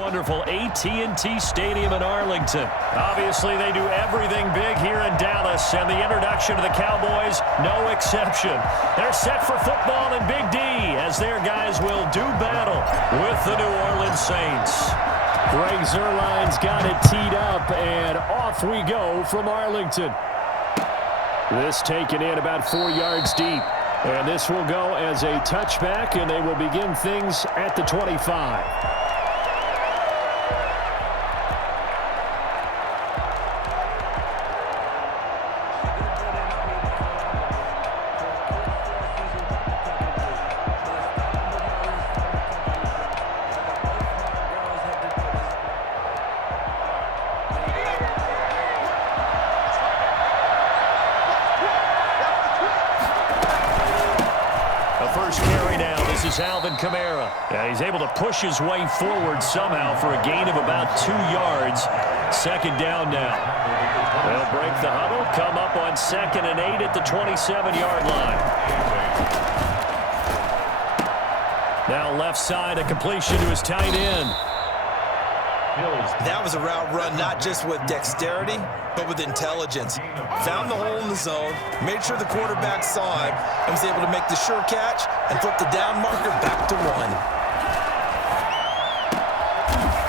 Wonderful AT&T Stadium in Arlington. Obviously, they do everything big here in Dallas, and the introduction to the Cowboys, no exception. They're set for football in Big D as their guys will do battle with the New Orleans Saints. Greg Zuerlein's got it teed up, and off we go from Arlington. This taken in about 4 yards deep. And this will go as a touchback, and they will begin things at the 25. Alvin Kamara. Yeah, he's able to push his way forward somehow for a gain of about 2 yards. Second down now. They'll break the huddle, come up on 2nd and 8 at the 27-yard line. Now left side, a completion to his tight end. That was a route run not just with dexterity, but with intelligence. Found the hole in the zone, made sure the quarterback saw him, and was able to make the sure catch and flip the down marker back to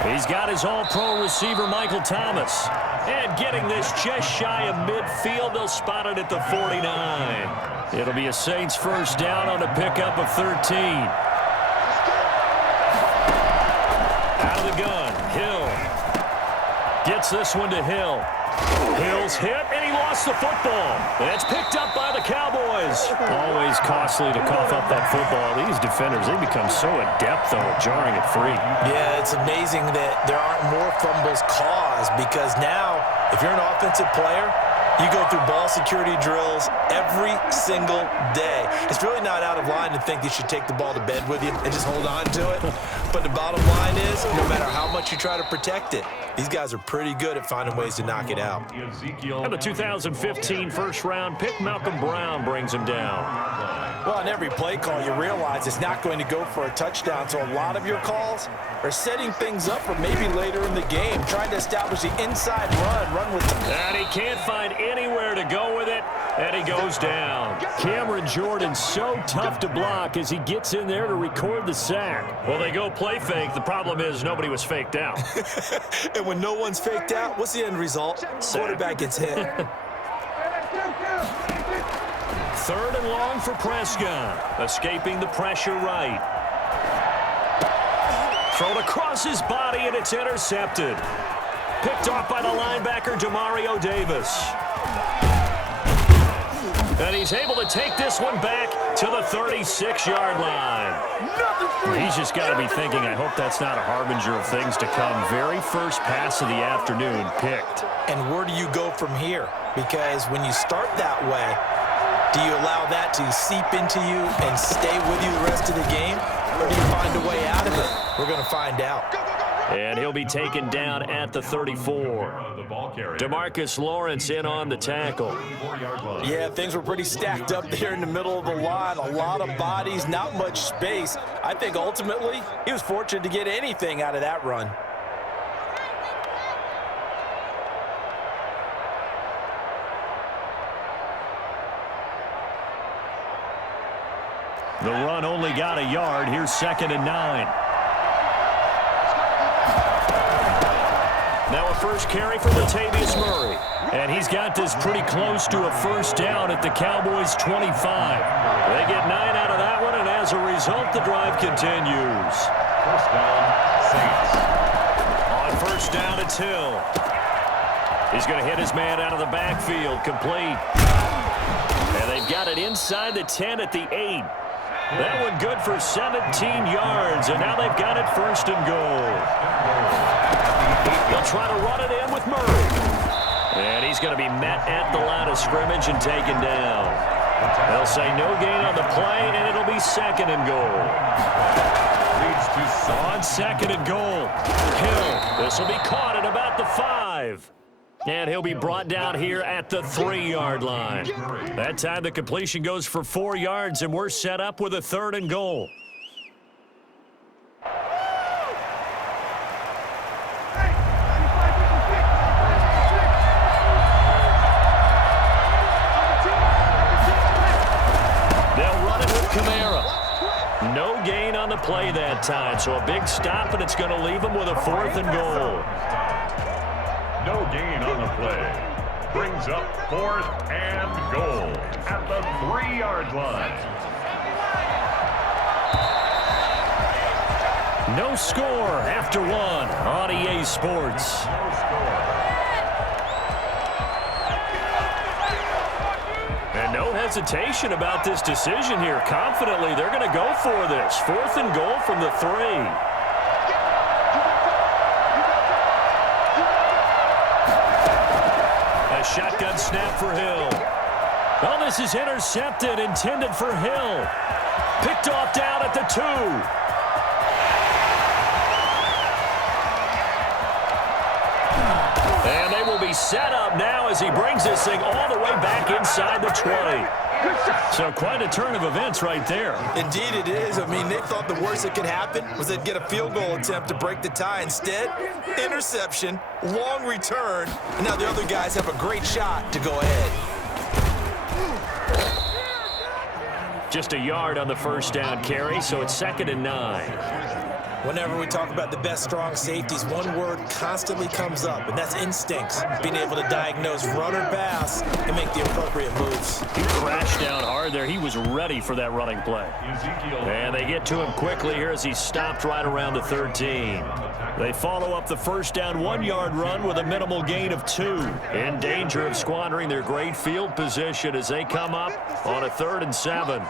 1. He's got his all-pro receiver, Michael Thomas. And getting this just shy of midfield, they'll spot it at the 49. It'll be a Saints first down on a pickup of 13. Out of the gun, Hill. Gets this one to Hill. Hill's hit, and he lost the football. And it's picked up by the Cowboys. Always costly to cough up that football. These defenders, they become so adept, though, at jarring it free. Yeah, it's amazing that there aren't more fumbles caused because now, if you're an offensive player, you go through ball security drills every single day. It's really not out of line to think you should take the ball to bed with you and just hold on to it. But the bottom line is, no matter how much you try to protect it, these guys are pretty good at finding ways to knock it out. And the 2015 first-round pick, Malcolm Brown, brings him down. Well, on every play call, you realize it's not going to go for a touchdown, so a lot of your calls are setting things up for maybe later in the game, trying to establish the inside run with... And he can't find anywhere to go with it, and he goes down. Cameron Jordan so tough to block as he gets in there to record the sack. Well, they go play fake. The problem is nobody was faked out. And when no one's faked out, what's the end result? Quarterback gets hit. 3rd and long for Prescott. Escaping the pressure right. Thrown across his body, and it's intercepted. Picked off by the linebacker, Demario Davis. And he's able to take this one back to the 36-yard line. He's just got to be thinking, I hope that's not a harbinger of things to come. Very first pass of the afternoon picked. And where do you go from here? Because when you start that way, do you allow that to seep into you and stay with you the rest of the game? Or do you find a way out of it? We're going to find out. And he'll be taken down at the 34. DeMarcus Lawrence in on the tackle. Yeah, things were pretty stacked up there in the middle of the line. A lot of bodies, not much space. I think ultimately he was fortunate to get anything out of that run. The run only got a yard. Here's 2nd and 9. Now a first carry for Latavius Murray. And he's got this pretty close to a first down at the Cowboys' 25. They get 9 out of that one, and as a result, the drive continues. First down, Saints. On first down, it's Hill. He's going to hit his man out of the backfield, complete. And they've got it inside the 10 at the 8. That one good for 17 yards, and now they've got it 1st and goal. They'll try to run it in with Murray. And he's going to be met at the line of scrimmage and taken down. They'll say no gain on the play, and it'll be 2nd and goal. On 2nd and goal, Hill. This will be caught at about the 5. And he'll be brought down here at the 3-yard line. That time the completion goes for 4 yards, and we're set up with a 3rd and goal. play that time. So a big stop, and it's going to leave them with a 4th and goal. No gain on the play. Brings up 4th and goal at the 3-yard line. No score after 1 on EA Sports. No score. And no hesitation about this decision here. Confidently, they're going to go for this. 4th and goal from the 3. A shotgun snap for Hill. Well, this is intercepted, intended for Hill. Picked off down at the 2. And they will be set up now as he brings this thing all the way back inside the 20. So quite a turn of events right there. Indeed it is. I mean, they thought the worst that could happen was they'd get a field goal attempt to break the tie. Instead, interception, long return, and now the other guys have a great shot to go ahead. Just a yard on the first down carry, so it's 2nd and 9. Whenever we talk about the best strong safeties, one word constantly comes up, and that's instincts. Being able to diagnose run or pass and make the appropriate moves. He crashed down hard there. He was ready for that running play. And they get to him quickly here as he stopped right around the 13. They follow up the first down 1-yard run with a minimal gain of 2. In danger of squandering their great field position as they come up on a 3rd and 7.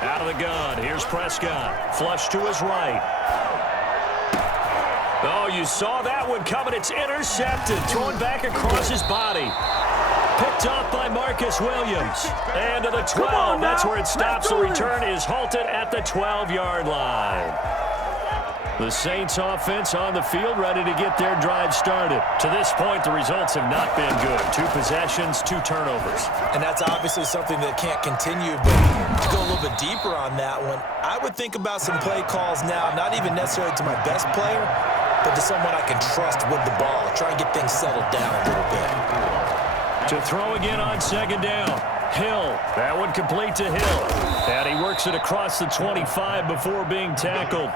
Out of the gun. Here's Prescott. Flush to his right. Oh, you saw that one coming. It's intercepted. Thrown back across his body. Picked up by Marcus Williams. And to the 12. That's where it stops. The return is halted at the 12-yard line. The Saints offense on the field ready to get their drive started. To this point, the results have not been good. 2 possessions, 2 turnovers. And that's obviously something that can't continue, but to go a little bit deeper on that one, I would think about some play calls now, not even necessarily to my best player, but to someone I can trust with the ball. Try and get things settled down a little bit. To throw again on 2nd down. Hill. That one complete to Hill. And he works it across the 25 before being tackled.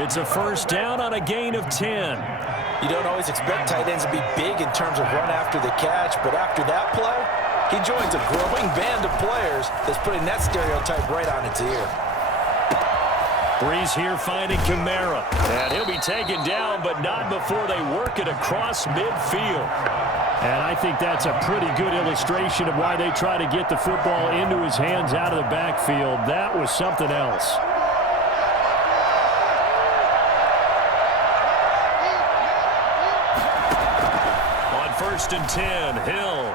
It's a first down on a gain of 10. You don't always expect tight ends to be big in terms of run after the catch, but after that play, he joins a growing band of players that's putting that stereotype right on its ear. Breeze here finding Kamara. And he'll be taken down, but not before they work it across midfield. And I think that's a pretty good illustration of why they try to get the football into his hands out of the backfield. That was something else. On 1st and 10, Hill.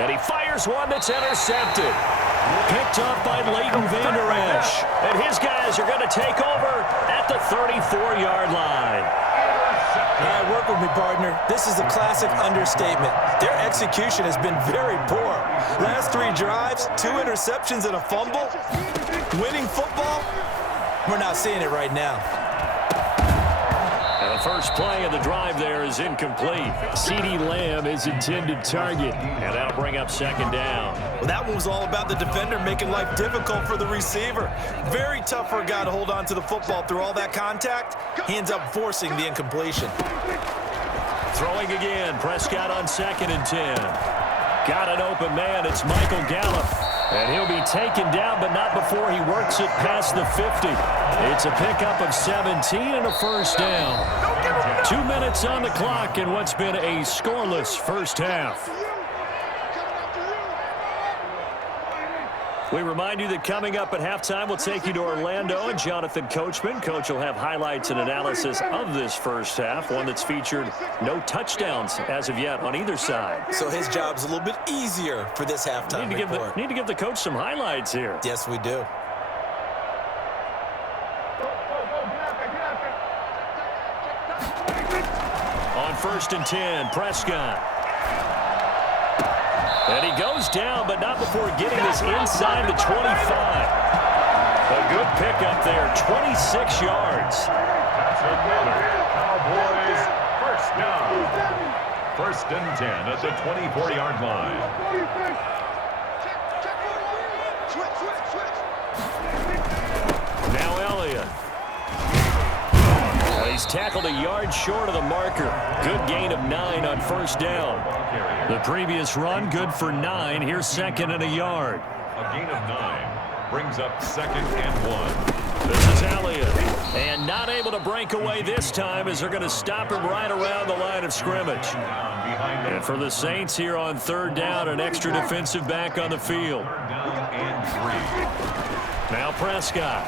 And he fires one that's intercepted. Picked up by Leighton Vander Esch. And his guys are going to take over at the 34-yard line. All right, work with me, partner. This is a classic understatement. Their execution has been very poor. Last 3 drives, 2 interceptions and a fumble. Winning football? We're not seeing it right now. And the first play of the drive there is incomplete. CeeDee Lamb is intended target. And that'll bring up 2nd down. Well, that one was all about the defender making life difficult for the receiver. Very tough for a guy to hold on to the football through all that contact. He ends up forcing the incompletion. Throwing again. Prescott on 2nd and 10. Got an open man. It's Michael Gallup. And he'll be taken down, but not before he works it past the 50. It's a pickup of 17 and a first down. 2 minutes on the clock in what's been a scoreless first half. We remind you that coming up at halftime, we'll take you to Orlando and Jonathan Coachman. Coach will have highlights and analysis of this first half, one that's featured no touchdowns as of yet on either side. So his job's a little bit easier for this halftime report. Need to give the coach some highlights here. Yes, we do. On 1st and 10, Prescott. And he goes down, but not before getting this inside the 25. A good pickup there, 26 yards. That's another Cowboys first down. First and 10 at the 24-yard line. Now Elliott. He's tackled a yard short of the marker. Good gain of 9 on first down. The previous run, good for 9. Here's second and a yard. A gain of 9 brings up second and 1. This is Elliott. And not able to break away this time as they're going to stop him right around the line of scrimmage. And for the Saints here on third down, an extra defensive back on the field. Third down and 3. Now Prescott.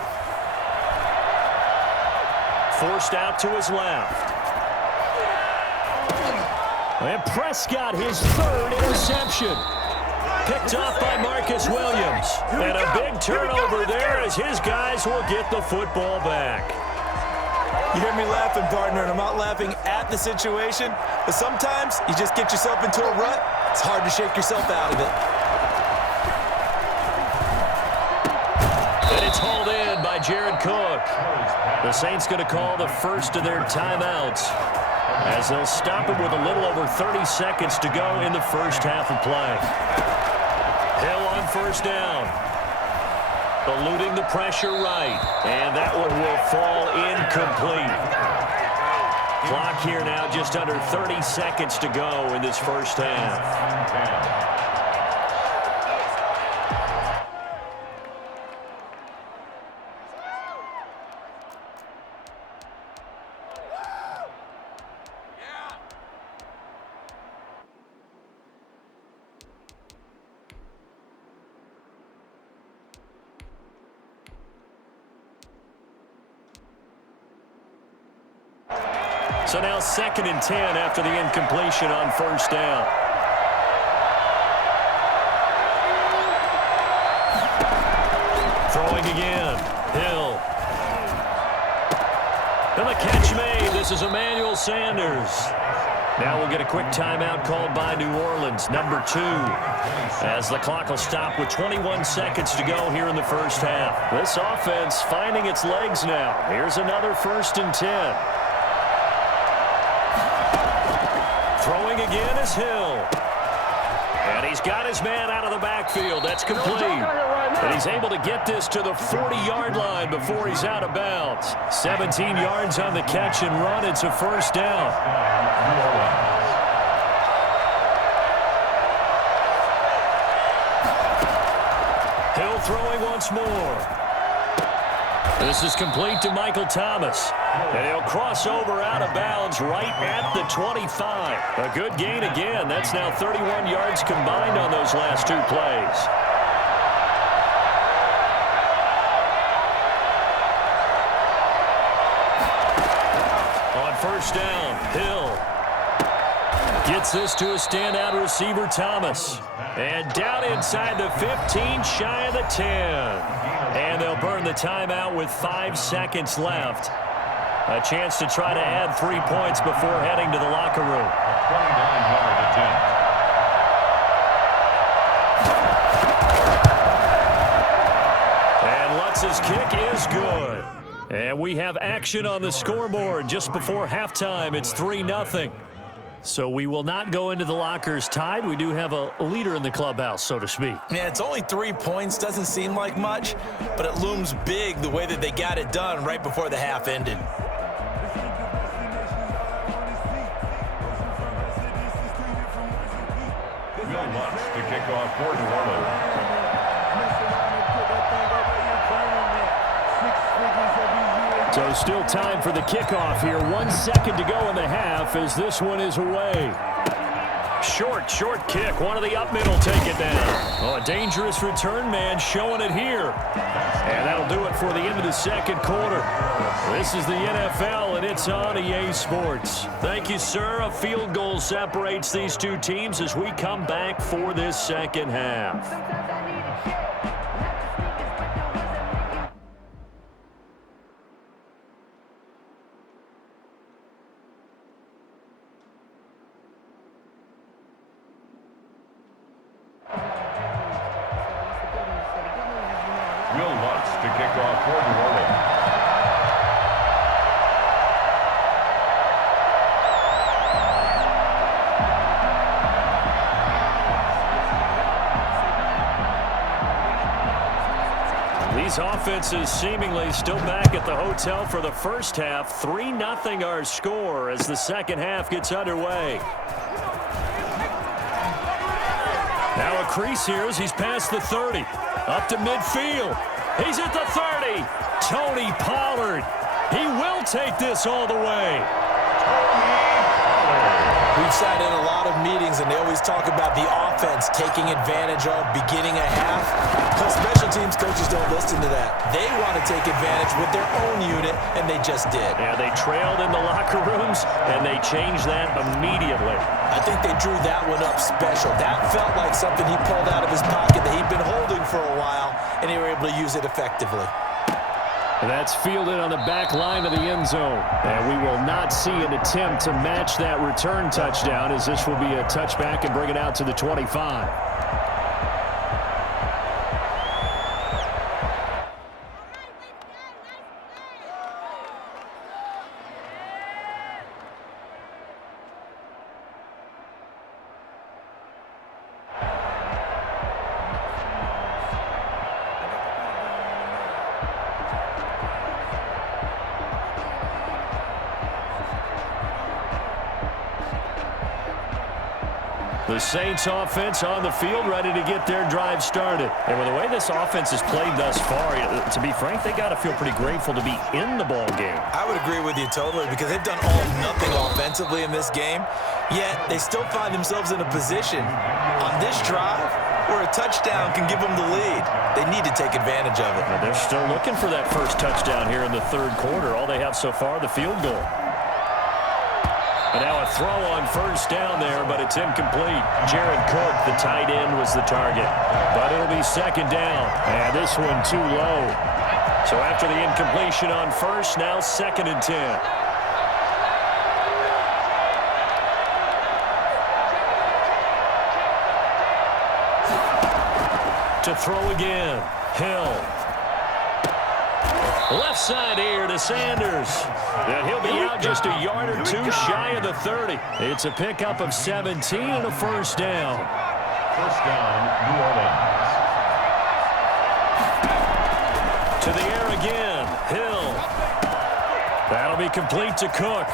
Forced out to his left. And Prescott, his third interception. Picked off by Marcus Williams. And a big turnover there as his guys will get the football back. You hear me laughing, partner, and I'm not laughing at the situation, but sometimes you just get yourself into a rut. It's hard to shake yourself out of it. And it's hauled in by Jared Cook. The Saints going to call the first of their timeouts as they'll stop him with a little over 30 seconds to go in the first half of play. Hill on first down. Eluding the pressure right. And that one will fall incomplete. Clock here now just under 30 seconds to go in this first half. So now second and 10 after the incompletion on first down. Throwing again. Hill. And the catch made. This is Emmanuel Sanders. Now we'll get a quick timeout called by New Orleans, number 2, as the clock will stop with 21 seconds to go here in the first half. This offense finding its legs now. Here's another first and 10. Throwing again is Hill. And he's got his man out of the backfield. That's complete. And he's able to get this to the 40-yard line before he's out of bounds. 17 yards on the catch and run. It's a first down. Hill throwing once more. This is complete to Michael Thomas. And he'll cross over out of bounds right at the 25. A good gain again. That's now 31 yards combined on those last 2 plays. On first down, Hill gets this to a standout receiver, Thomas. And down inside the 15, shy of the 10. And they'll burn the timeout with 5 seconds left. A chance to try to add 3 points before heading to the locker room. 29-yard attempt. And Lutz's kick is good. And we have action on the scoreboard just before halftime. It's 3-0. So we will not go into the lockers tied. We do have a leader in the clubhouse, so to speak. Yeah, it's only 3 points. Doesn't seem like much, but it looms big the way that they got it done right before the half ended. Will Lutz to kick off for New Orleans. So still time for the kickoff here. 1 second to go in the half as this one is away. Short kick. One of the up middle take it down. Oh, a dangerous return man showing it here. And that'll do it for the end of the second quarter. This is the NFL, and it's on EA Sports. Thank you, sir. A field goal separates these 2 teams as we come back for this second half. Will Lutz to kick off for New Orleans. These offenses seemingly still back at the hotel for the first half. 3-0 our score as the second half gets underway. Now a crease here as he's past the 30. Up to midfield. He's at the 30. Tony Pollard. He will take this all the way. We've sat in a lot of meetings, and they always talk about the offense taking advantage of beginning a half. But special teams coaches don't listen to that. They want to take advantage with their own unit, and they just did. Yeah, they trailed in the locker rooms, and they changed that immediately. I think they drew that one up special. That felt like something he pulled out of his pocket that he'd been holding for a while, and they were able to use it effectively. That's fielded on the back line of the end zone. And we will not see an attempt to match that return touchdown, as this will be a touchback and bring it out to the 25. The Saints offense on the field, ready to get their drive started. And with the way this offense has played thus far, to be frank, they got to feel pretty grateful to be in the ball game. I would agree with you totally, because they've done all or nothing offensively in this game, yet they still find themselves in a position on this drive where a touchdown can give them the lead. They need to take advantage of it. And they're still looking for that first touchdown here in the third quarter. All they have so far, the field goal. And now a throw on first down there, but it's incomplete. Jared Cook, the tight end, was the target. But it'll be second down. And this one too low. So after the incompletion on first, now 2nd and 10. To throw again. Hill. Left side here to Sanders. And he'll be out just a yard or two shy of the 30. It's a pickup of 17 and a first down. First down, New Orleans. To the air again. Hill. That'll be complete to Cook.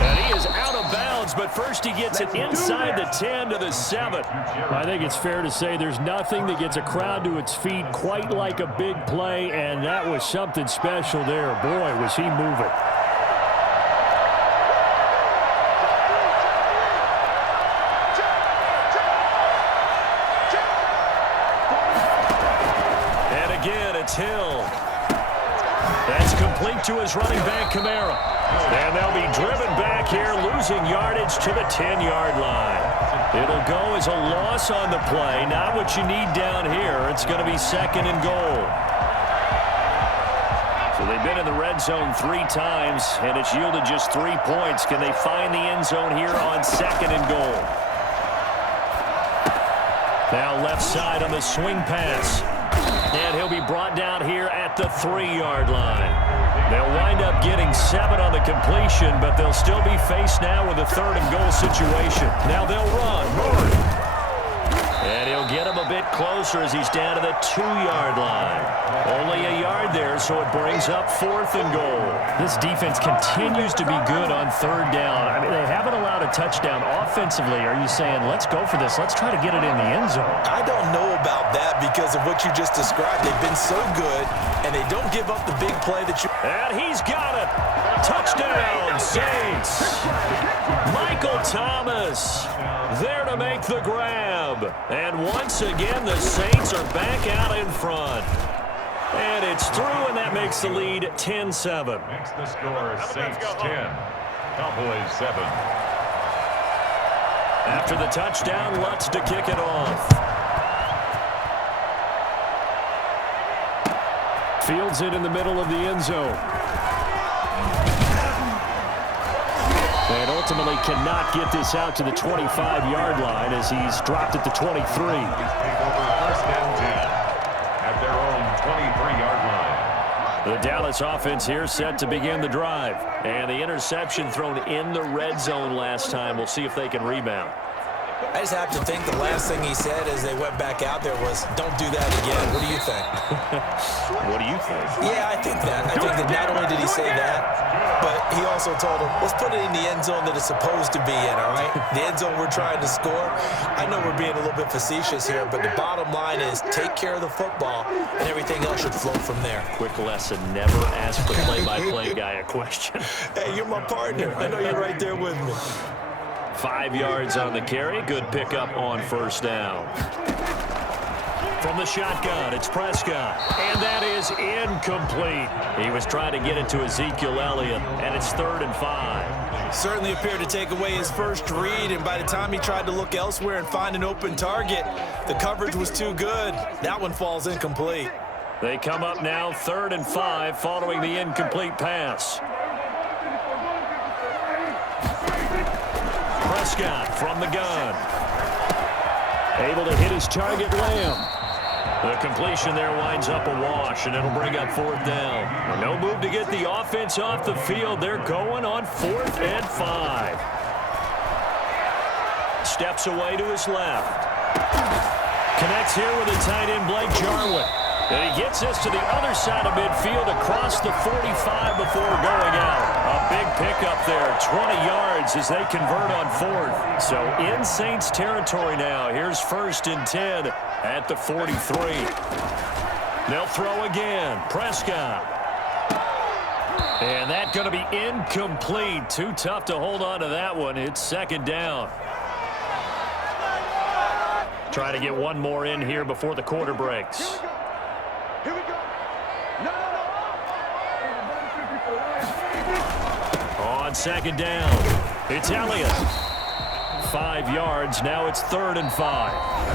And he is out of bounds, but first he gets it inside the 10 to the 7. I think it's fair to say there's nothing that gets a crowd to its feet quite like a big play, and that was something special there. Boy, was he moving. And again, it's Hill. That's complete to his running back, Kamara. And they'll be driven back here, losing yardage to the 10-yard line. It'll go as a loss on the play. Not what you need down here. It's going to be 2nd and goal. So they've been in the red zone 3 times, and it's yielded just 3 points. Can they find the end zone here on 2nd and goal? Now left side on the swing pass. And he'll be brought down here at the 3-yard line. They'll wind up getting 7 on the completion, but they'll still be faced now with a 3rd and goal situation. Now they'll run. Murray. And he'll get him a bit closer as he's down to the 2-yard line. Only a yard there, so it brings up 4th and goal. This defense continues to be good on 3rd down. I mean, they haven't allowed a touchdown offensively. Are you saying, let's go for this, let's try to get it in the end zone? I don't know about that because of what you just described. They've been so good, and they don't give up the big play that you... And he's got it. Touchdown, Saints. Michael Thomas there to make the grab. And once again, the Saints are back out in front. And it's through, and that makes the lead 10-7. Makes the score Saints 10, Cowboys 7. After the touchdown, Lutz to kick it off. Fields it in the middle of the end zone. And ultimately cannot get this out to the 25-yard line as he's dropped at the 23. First down 10 at their own 23-yard line. The Dallas offense here set to begin the drive. And the interception thrown in the red zone last time. We'll see if they can rebound. I just have to think the last thing he said as they went back out there was, don't do that again. What do you think? What do you think? Yeah, I think that. I think that not only did he say that, but he also told him, let's put it in the end zone that it's supposed to be in, all right? The end zone we're trying to score. I know we're being a little bit facetious here, but the bottom line is take care of the football, and everything else should flow from there. Quick lesson, never ask the play-by-play guy a question. Hey, you're my partner. I know you're right there with me. 5 yards on the carry. Good pickup on first down. From the shotgun, it's Prescott. And that is incomplete. He was trying to get it to Ezekiel Elliott, and it's 3rd and 5. Certainly appeared to take away his first read, and by the time he tried to look elsewhere and find an open target, the coverage was too good. That one falls incomplete. They come up now 3rd and 5 following the incomplete pass. Prescott from the gun. Able to hit his target, Lamb. The completion there winds up a wash, and it'll bring up 4th down. No move to get the offense off the field. They're going on 4th and 5. Steps away to his left. Connects here with a tight end, Blake Jarwin. And he gets us to the other side of midfield across the 45 before going out. A big pickup there, 20 yards as they convert on 4th. So in Saints territory now. Here's 1st and 10 at the 43. They'll throw again. Prescott. And that's going to be incomplete. Too tough to hold on to that one. It's 2nd down. Try to get one more in here before the quarter breaks. Here we go. No. On 2nd down, it's Elliott. 5 yards. Now it's 3rd and 5.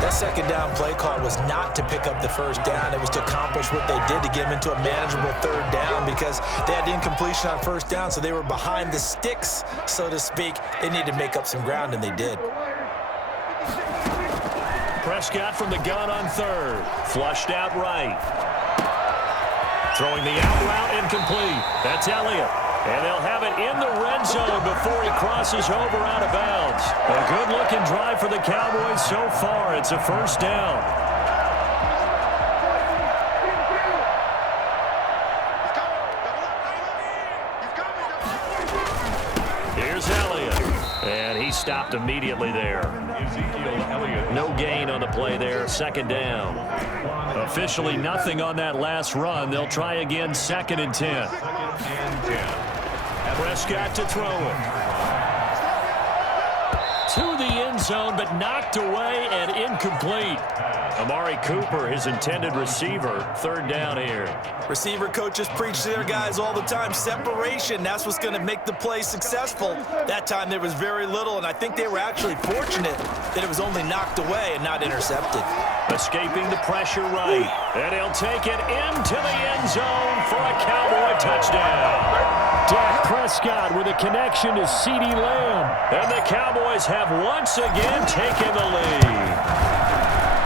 That 2nd down play call was not to pick up the 1st down. It was to accomplish what they did to get him into a manageable 3rd down because they had incompletion on 1st down, so they were behind the sticks, so to speak. They needed to make up some ground, and they did. Prescott from the gun on 3rd. Flushed out right. Throwing the out route incomplete. That's Elliott. And they'll have it in the red zone before he crosses over out of bounds. A good-looking drive for the Cowboys so far. It's a 1st down. Here's Elliott. And he stopped immediately there. No gain on the play there. 2nd down. Officially nothing on that last run. They'll try again 2nd and 10. Prescott to throw it. To the end zone, but knocked away and incomplete. Amari Cooper, his intended receiver. 3rd down here. Receiver coaches preach to their guys all the time. Separation, that's what's going to make the play successful. That time there was very little, and I think they were actually fortunate that it was only knocked away and not intercepted. Escaping the pressure right. And he'll take it into the end zone for a Cowboy touchdown. Dak Prescott with a connection to CeeDee Lamb. And the Cowboys have once again taken the lead.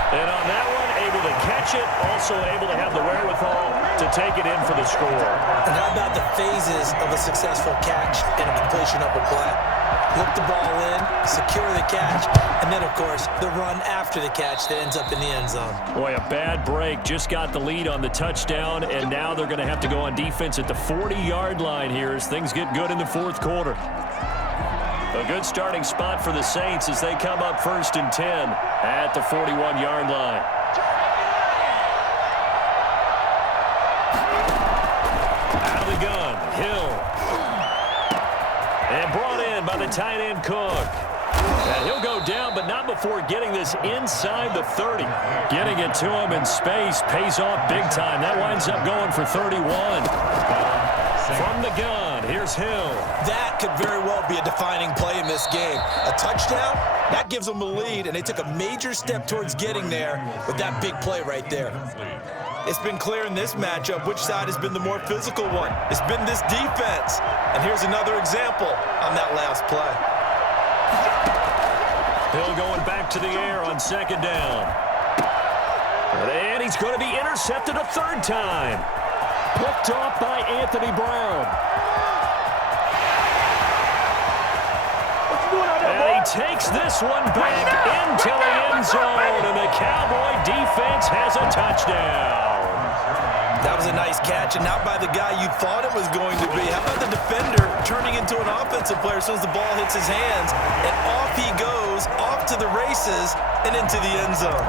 And on that one, able to catch it, also able to have the wherewithal to take it in for the score. And how about the phases of a successful catch and a completion of a play? Look the ball in, secure the catch, and then, of course, the run after the catch that ends up in the end zone. Boy, a bad break. Just got the lead on the touchdown, and now they're going to have to go on defense at the 40-yard line here as things get good in the 4th quarter. A good starting spot for the Saints as they come up 1st and 10 at the 41-yard line. Out of the gun, Hill. And brought in by the tight end Cook. And he'll go down, but not before getting this inside the 30. Getting it to him in space pays off big time. That winds up going for 31. From the gun, here's Hill. That could very well be a defining play in this game. A touchdown, that gives them a lead, and they took a major step towards getting there with that big play right there. It's been clear in this matchup which side has been the more physical one. It's been this defense. And here's another example on that last play. Hill going back to the air on 2nd down. And he's going to be intercepted a 3rd time. Picked off by Anthony Brown. And he takes this one back into the end zone, and the Cowboy defense has a touchdown. That was a nice catch, and not by the guy you thought it was going to be. How about the defender turning into an offensive player as soon as the ball hits his hands, and off he goes, off to the races, and into the end zone.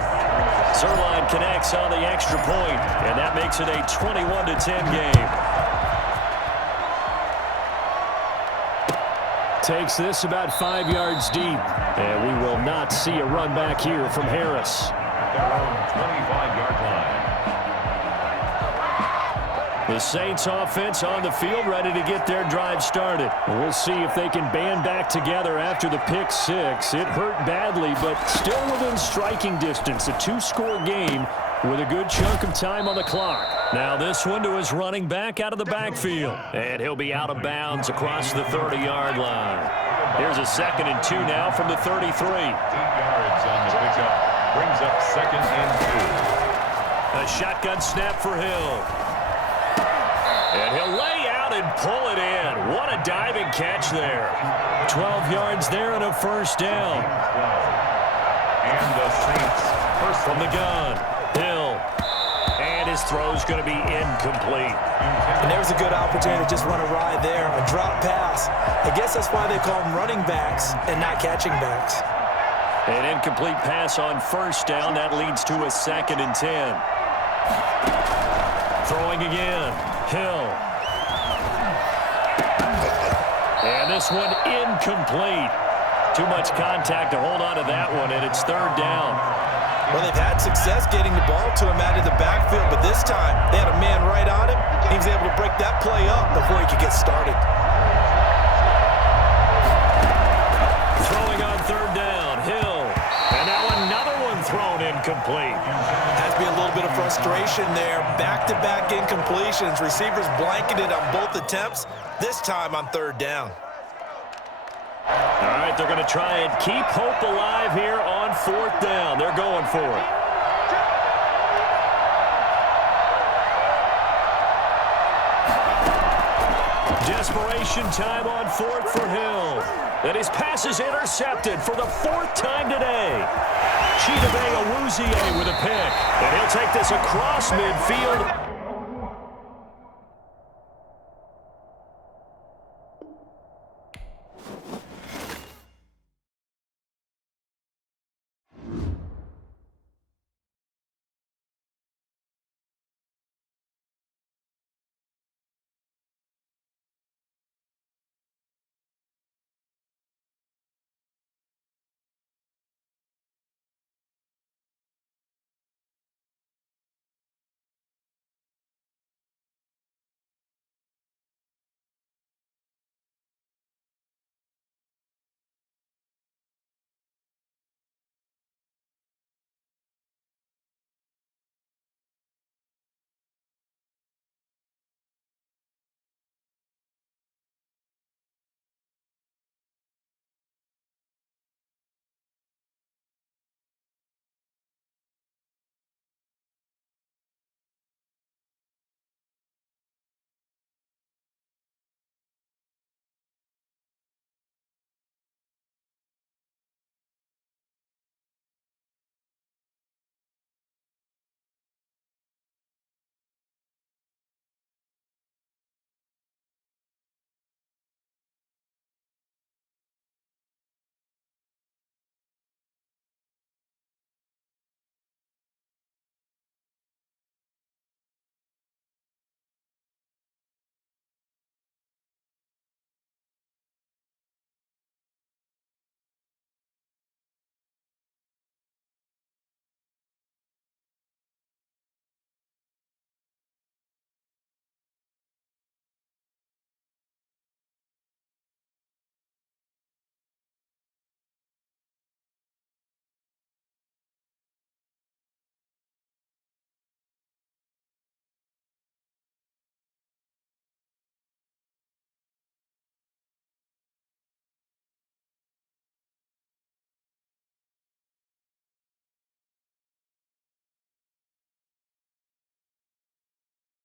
Zerline connects on the extra point, and that makes it a 21-10 game. Takes this about 5 yards deep, and we will not see a run back here from Harris. At their own 25-yard line. The Saints offense on the field, ready to get their drive started. We'll see if they can band back together after the pick six. It hurt badly, but still within striking distance. A two-score game with a good chunk of time on the clock. Now this one to his running back out of the backfield. And he'll be out of bounds across the 30-yard line. Here's a 2nd and 2 now from the 33. 8 yards on the pickup. Brings up 2nd and 2. A shotgun snap for Hill. And he'll lay out and pull it in. What a diving catch there. 12 yards there and a first down. And the Saints first from the gun. Hill. And his throw's going to be incomplete. And there was a good opportunity to just run a ride there, a drop pass. I guess that's why they call them running backs and not catching backs. An incomplete pass on first down. That leads to a 2nd and 10. Throwing again. Hill. And this one incomplete. Too much contact to hold on to that one, and it's 3rd down. Well, they've had success getting the ball to him out of the backfield, but this time they had a man right on him. He was able to break that play up before he could get started. Throwing on 3rd down, Hill. And now another one thrown incomplete. Has to be a little bit of frustration there. Back-to-back incompletions. Receivers blanketed on both attempts, this time on 3rd down. All right, they're going to try and keep hope alive here on 4th down. They're going for it. Desperation time on 4th for Hill. And his pass is intercepted for the 4th time today. Chidobe Awuzie with a pick. And he'll take this across midfield